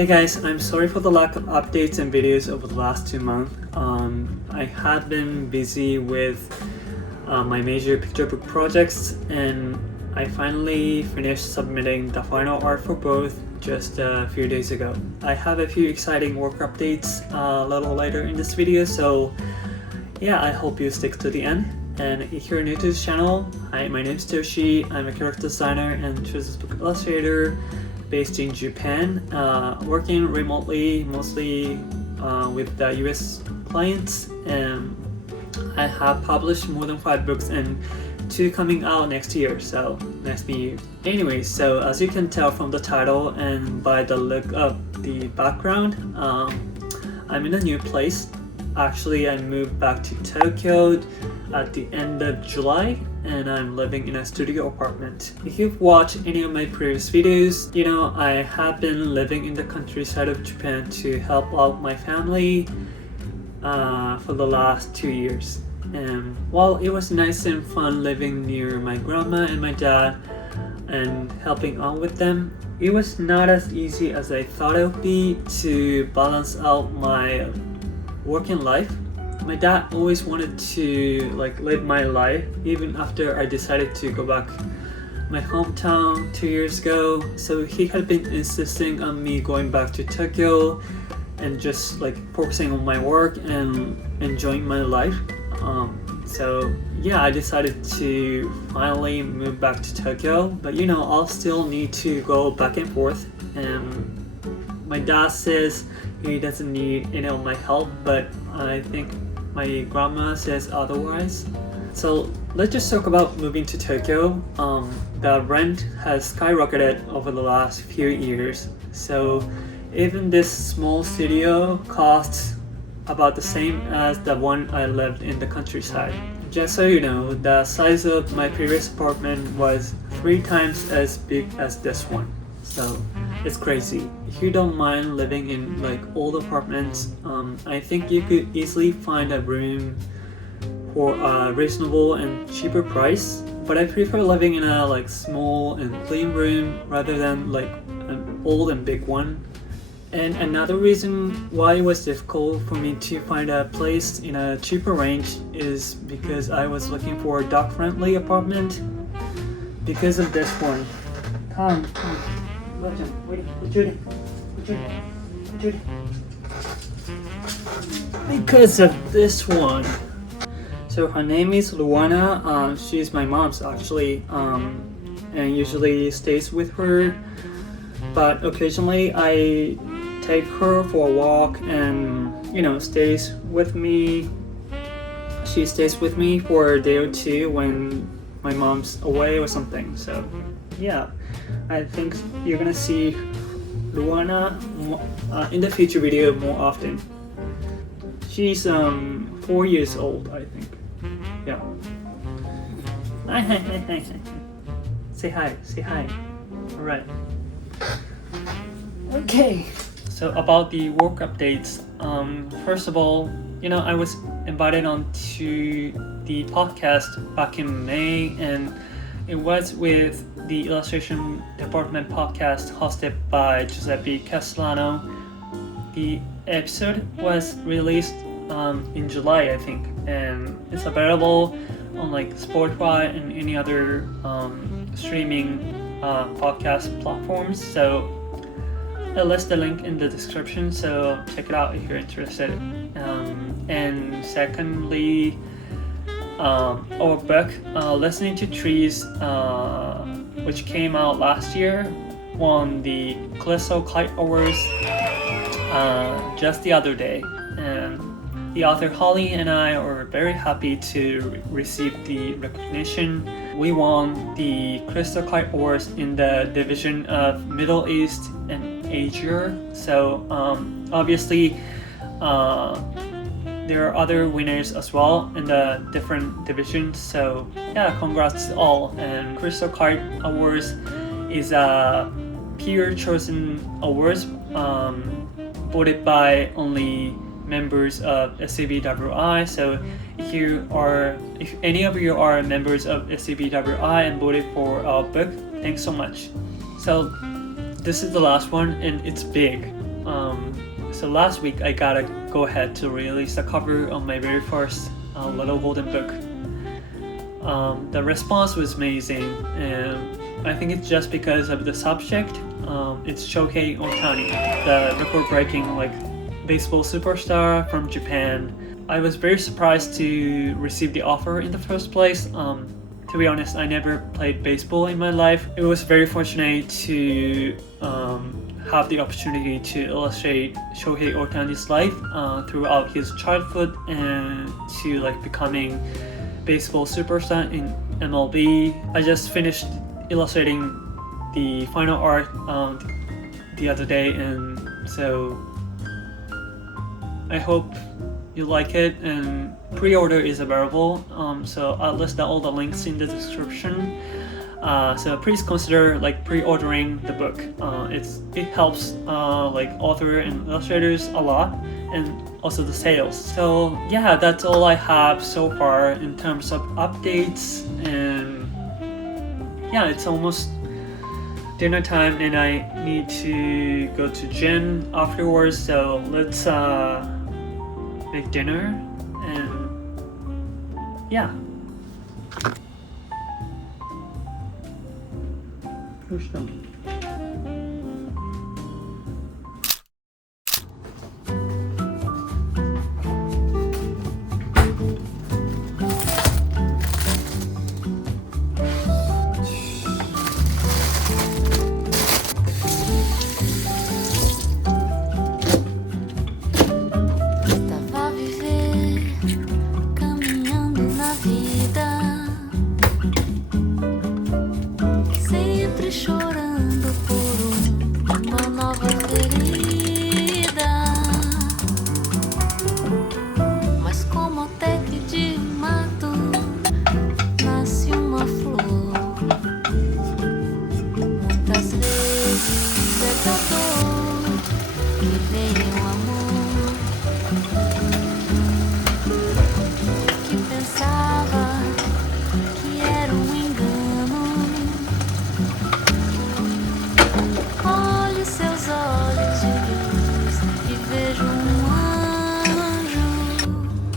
Hey guys, I'm sorry for the lack of updates and videos over the last 2 months. I had been busy with my major picture book projects, and I finally finished submitting the final art for both just a few days ago. I have a few exciting work updates a little later in this video, so yeah, I hope you stick to the end. And if you're new to this channel, hi, my name is Toshi. I'm a character designer and children's book illustrator based in Japan, working remotely mostly with the US clients, and I have published more than 5 books and 2 coming out next year, so nice to meet you. Anyways, so as you can tell from the title and by the look of the background, I'm in a new place. Actually, I moved back to Tokyo at the end of July, and I'm living in a studio apartment. If you've watched any of my previous videos, you know I have been living in the countryside of Japan to help out my family for the last 2 years. And while it was nice and fun living near my grandma and my dad and helping out with them, it was not as easy as I thought it would be to balance out my working life. My dad always wanted to live my life even after I decided to go back my hometown 2 years ago, so he had been insisting on me going back to Tokyo and just focusing on my work and enjoying my life. So yeah, I decided to finally move back to Tokyo, but you know I'll still need to go back and forth, and my dad says he doesn't need any of my help, but I think my grandma says otherwise. So let's just talk about moving to Tokyo. The rent has skyrocketed over the last few years, so even this small studio costs about the same as the one I lived in the countryside. Just so you know, the size of my previous apartment was 3 times as big as this one, so it's crazy. If you don't mind living in old apartments, I think you could easily find a room for a reasonable and cheaper price, but I prefer living in a small and clean room rather than an old and big one. And another reason why it was difficult for me to find a place in a cheaper range is because I was looking for a dog-friendly apartment because of this one. Come. Because of this one. So her name is Luana. She's my mom's actually, and usually stays with her, but occasionally I take her for a walk and stays with me. She stays with me for a day or 2 when my mom's away or something. So yeah, I think you're gonna see Luana in the future video more often. She's 4 years old, I think. Yeah. Hi. Say hi. Alright. Okay. So about the work updates, first of all, I was invited on to the podcast back in May, and it was with the illustration department podcast hosted by Giuseppe Castellano. The episode was released in July, I think, and it's available on Spotify and any other streaming podcast platforms. So I'll list the link in the description, so check it out if you're interested. And secondly, our book, Listening to Trees, which came out last year, won the Kite Awards just the other day. And the author Holly and I are very happy to receive the recognition. We won the Crystal Kite Awards in the division of Middle East and Asia. So obviously there are other winners as well in the different divisions. So yeah, congrats to all. And Crystal Kite Awards is a peer chosen awards voted by only members of SCBWI. So if any of you are members of SCBWI and voted for our book, thanks so much. So this is the last one, and it's big. So last week I got a go ahead to release the cover on my very first Little Golden book. The response was amazing, and I think it's just because of the subject. It's Shohei Ohtani, the record-breaking baseball superstar from Japan. I was very surprised to receive the offer in the first place. To be honest, I never played baseball in my life. It was very fortunate to have the opportunity to illustrate Shohei Ohtani's life throughout his childhood and to becoming baseball superstar in MLB. I just finished illustrating the final art the other day, and so I hope you like it, and pre-order is available, so I'll list all the links in the description, so please consider pre-ordering the book. It helps author and illustrators a lot, and also the sales. So yeah, that's all I have so far in terms of updates, and yeah, it's almost dinner time and I need to go to gym afterwards, so let's make dinner, and yeah.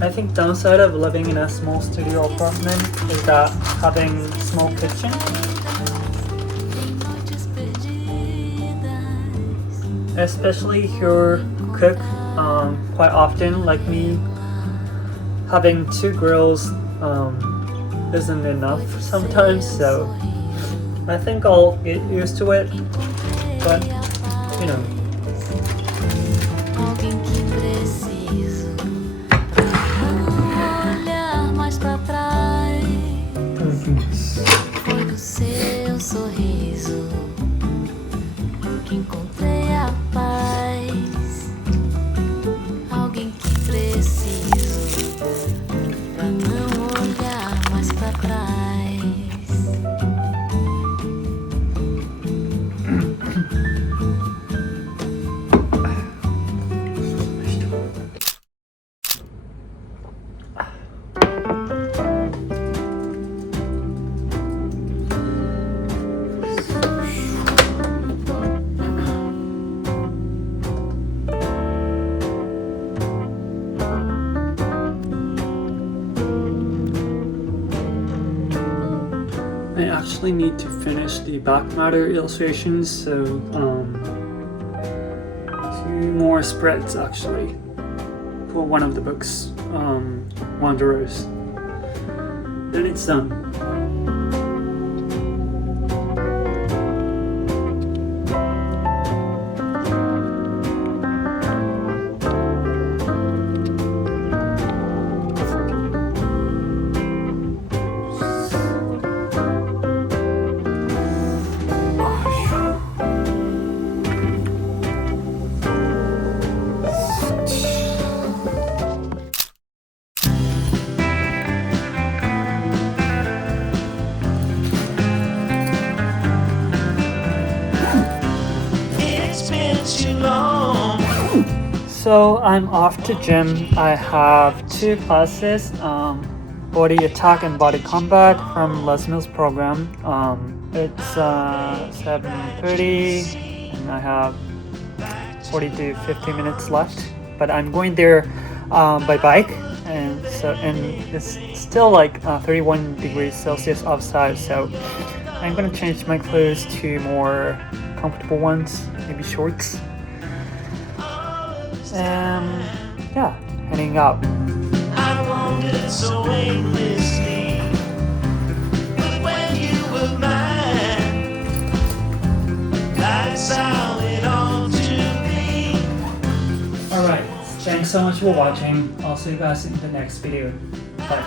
I think downside of living in a small studio apartment is that having small kitchen. Especially if you cook quite often, like me, having 2 grills isn't enough sometimes, so I think I'll get used to it, but you know. Foi do seu sorriso que encontrei a paz. Alguém que preciso pra não olhar mais pra trás. I actually need to finish the back matter illustrations, so 2 more spreads actually for one of the books, Wanderers. Then it's done. So I'm off to gym. I have 2 classes, body attack and body combat from Les Mills program. It's 7:30 and I have 40 to 50 minutes left, but I'm going there by bike, and it's still like 31 degrees Celsius outside, so I'm gonna change my clothes to more comfortable ones, maybe shorts, and yeah, heading out. I wanted so aimlessly, but when you were mine, that's how it ought to be. Alright, thanks so much for watching. I'll see you guys in the next video. Bye.